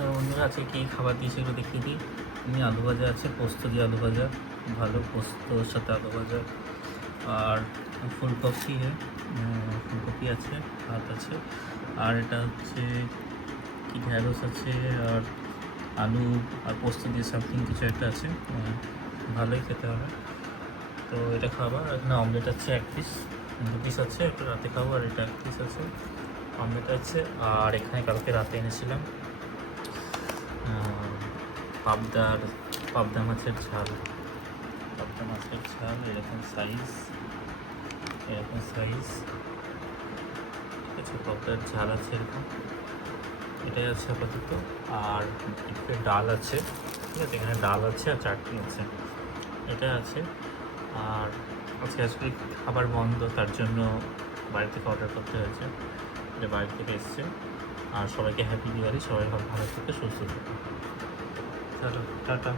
তো বন্ধুরা আজকে কী খাবার দিয়েছে এগুলো দেখিয়ে দিই। এমনি আলু ভাজা আছে, পোস্ত দিয়ে আলু ভাজা, ভালো পোস্তর সাথে আলু ভাজা। আর ফুলকপি আছে, ভাত আছে। আর এটা হচ্ছে কি ঢ্যাঁড়স আছে, আর আলু আর পোস্ত দিয়ে সামথিং কিছু একটা আছে। ভালোই খেতে হবে। তো এটা খাবার। এখানে অমলেট আছে 1 পিস, 2 পিস আছে, একটা রাতে খাবো। আর এটা 1 পিস আছে, অমলেট আছে। আর এখানে কালকে রাতে এনেছিলাম পাবদা মাছের ঝাল। পাবদা মাছের ঝাল এরকম সাইজ, ঠিক আছে। পাবদার ঝাল আছে এরকম, এটাই আছে আপাতত। আর একটু ডাল আছে, ঠিক আছে। এখানে ডাল আছে আর চাটনি আছে, এটা আছে। আর আজকে খাবার বন্ধ, তার জন্য বাড়ি থেকে অর্ডার করতে হয়েছে। এটা বাড়ি থেকে এসছে। আর সবাইকে হ্যাপি দিওয়ালি, সবাই ভালো থেকে সুস্থ থাকে। চলো টাটা।